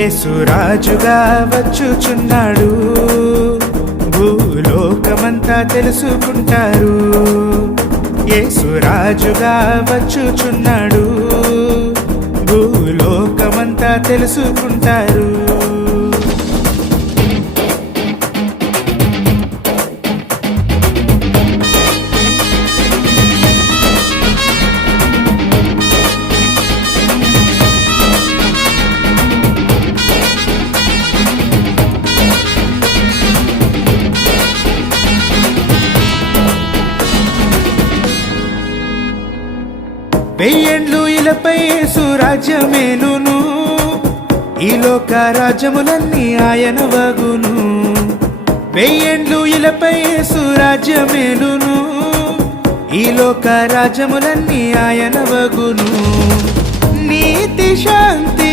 యేసు రాజుగా వచ్చుచున్నాడు, భూలోకమంతా తెలుసుకుంటారు. యేసు రాజుగా వచ్చుచున్నాడు, భూలోకమంతా తెలుసుకుంటారు. వెయ్యేండ్లు ఇలపై యేసు రాజ్యమేలును, ఈ లోక రాజ్యములన్నీ ఆయన వగును. వెయ్యేండ్లు ఇలపై యేసు రాజ్యమేలును, ఈ లోక రాజ్యములన్నీ ఆయన వగును. నీతి శాంతి